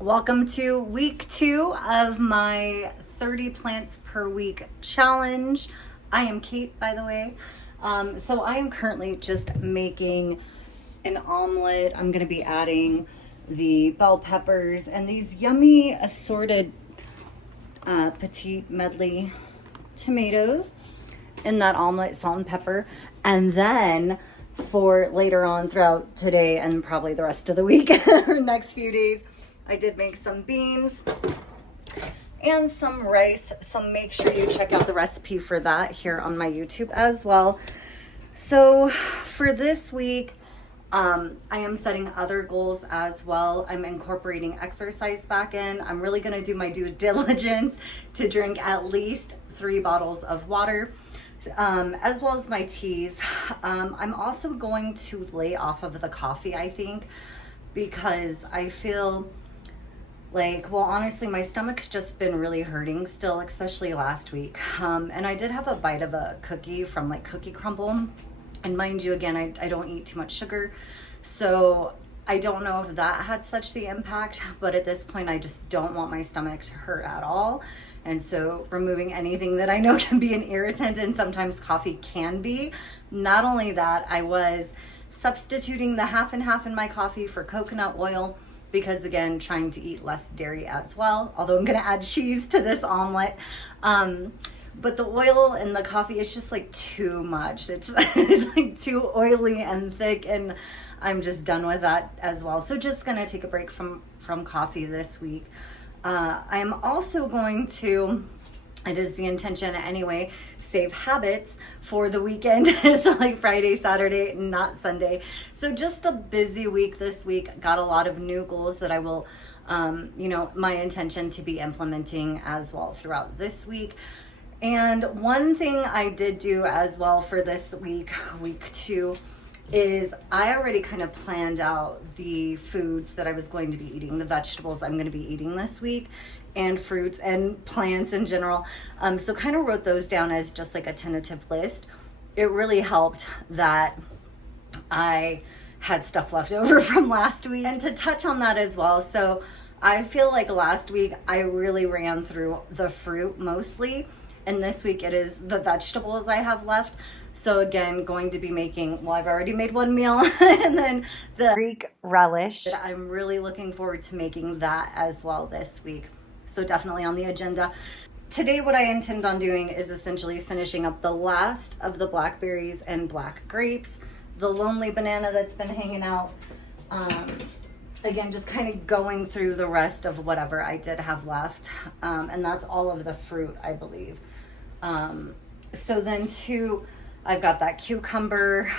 Welcome to week 2 of my 30 plants per week challenge. I am Kate, by the way. So I am currently just making an omelet. I'm going to be adding the bell peppers and these yummy assorted petite medley tomatoes in that omelet, salt and pepper. And then for later on throughout today and probably the rest of the week or next few days, I did make some beans and some rice, so make sure you check out the recipe for that here on my YouTube as well. So for this week, I am setting other goals as well. I'm incorporating exercise back in. I'm really going to do my due diligence to drink at least 3 bottles of water, as well as my teas. I'm also going to lay off of the coffee, I think, because I feel like, well, honestly, my stomach's just been really hurting still, especially last week. And I did have a bite of a cookie from like Cookie Crumble. And mind you, again, I don't eat too much sugar. So I don't know if that had such the impact, but at this point, I just don't want my stomach to hurt at all. And so removing anything that I know can be an irritant, and sometimes coffee can be. Not only that, I was substituting the half and half in my coffee for coconut oil, because again, trying to eat less dairy as well, although I'm gonna add cheese to this omelet. But the oil in the coffee is just like too much. It's like too oily and thick, and I'm just done with that as well. So just gonna take a break from coffee this week. I'm also going to, it is the intention anyway, save habits for the weekend. So like Friday, Saturday, not Sunday. So just a busy week this week. Got a lot of new goals that I will, my intention to be implementing as well throughout this week. And one thing I did do as well for this week 2, is I already kind of planned out the foods that I was going to be eating, the vegetables I'm going to be eating this week, and fruits and plants in general. So kind of wrote those down as just like a tentative list. It really helped that I had stuff left over from last week. And to touch on that as well, so I feel like last week I really ran through the fruit mostly, and this week it is the vegetables I have left. So again, going to be making, well, I've already made one meal, and then the Greek relish. I'm really looking forward to making that as well this week. So definitely on the agenda. Today, what I intend on doing is essentially finishing up the last of the blackberries and black grapes, the lonely banana that's been hanging out. Again, just kind of going through the rest of whatever I did have left. And that's all of the fruit, I believe. So then too, I've got that cucumber.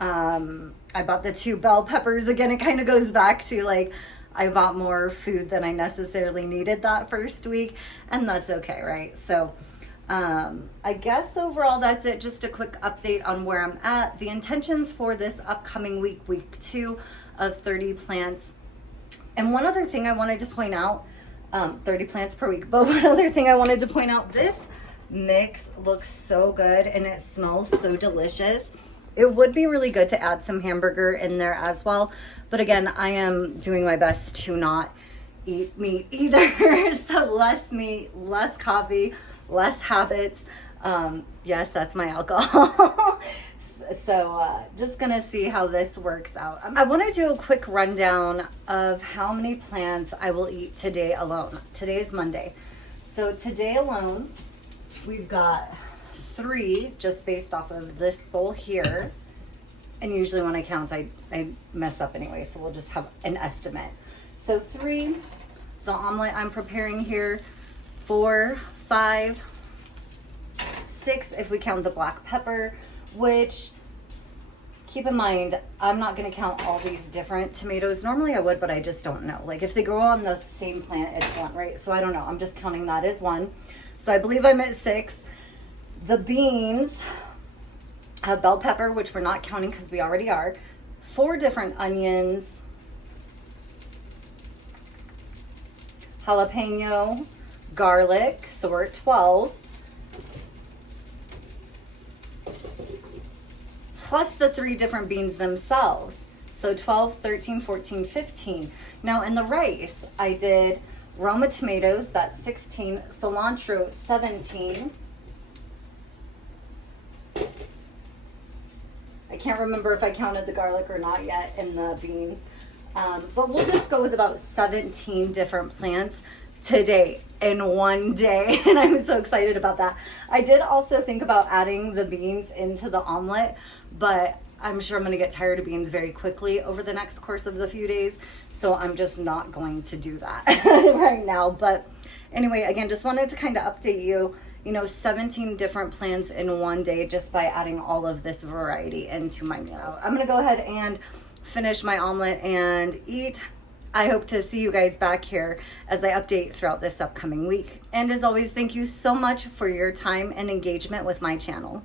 I bought the 2 bell peppers. Again, it kind of goes back to like, I bought more food than I necessarily needed that first week, and that's okay, right? So I guess overall that's it. Just a quick update on where I'm at. The intentions for this upcoming week 2 of 30 plants. And one other thing I wanted to point out, 30 plants per week, but one other thing I wanted to point out, this mix looks so good and it smells so delicious. It would be really good to add some hamburger in there as well. But again, I am doing my best to not eat meat either. So less meat, less coffee, less habits. Yes, that's my alcohol. So just gonna see how this works out. I want to do a quick rundown of how many plants I will eat today alone. Today is Monday. So today alone, we've got 3 just based off of this bowl here. And usually when I count, I mess up anyway, so we'll just have an estimate. So 3, the omelet I'm preparing here, 4, 5, 6 if we count the black pepper, which, keep in mind, I'm not going to count all these different tomatoes. Normally I would, but I just don't know. Like if they grow on the same plant, it's 1, right? So I don't know. I'm just counting that as 1. So I believe I'm at 6. The beans have bell pepper, which we're not counting because we already are. 4 different onions, jalapeno, garlic, so we're at 12. Plus the 3 different beans themselves. So 12, 13, 14, 15. Now in the rice, I did Roma tomatoes, that's 16, cilantro, 17. I can't remember if I counted the garlic or not yet in the beans. But we'll just go with about 17 different plants today in one day. And I'm so excited about that. I did also think about adding the beans into the omelet, but I'm sure I'm going to get tired of beans very quickly over the next course of the few days. So I'm just not going to do that right now. But anyway, again, just wanted to kind of update you. 17 different plants in one day just by adding all of this variety into my meals. I'm gonna go ahead and finish my omelet and eat. I hope to see you guys back here as I update throughout this upcoming week. And as always, thank you so much for your time and engagement with my channel.